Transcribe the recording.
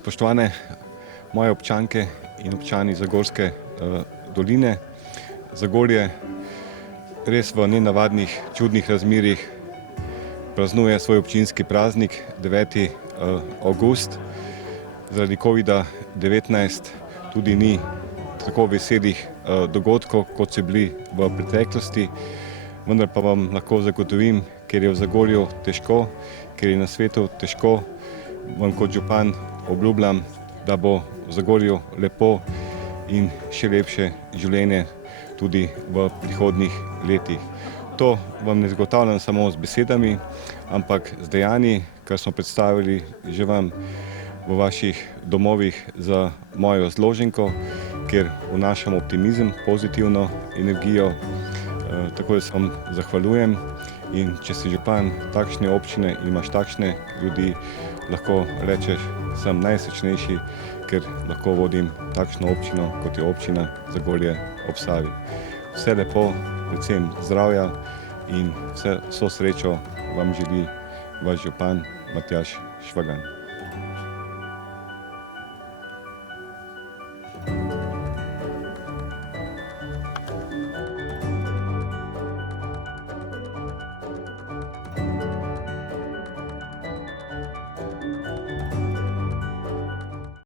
Spoštovane moje občanke in občani Zagorske doline, Zagorje res v nenavadnih, čudnih razmerah praznuje svoj občinski praznik 9. avgust. Zaradi COVID-19 tudi ni tako veselih dogodkov, kot so bili v preteklosti, vendar pa vam lahko zagotovim, ker je v Zagorju težko, ker je na svetu težko, vam kot župan obljubljam, da bo v Zagorju lepo in še lepše življenje tudi v prihodnjih letih. To vam ne zagotavljam samo z besedami, ampak z dejanji, kar smo predstavili že vam v vaših domovih za mojo zloženko, kjer vnašam optimizem, pozitivno energijo. Tako da se vam zahvaljujem in če si župan takšne občine in imaš takšne ljudi, lahko rečeš, sem najsrečnejši, ker lahko vodim takšno občino, kot je občina Zagorje ob Savi. Vse lepo, predvsem zdravja in vso srečo vam želi vaš župan Matjaž Švagan.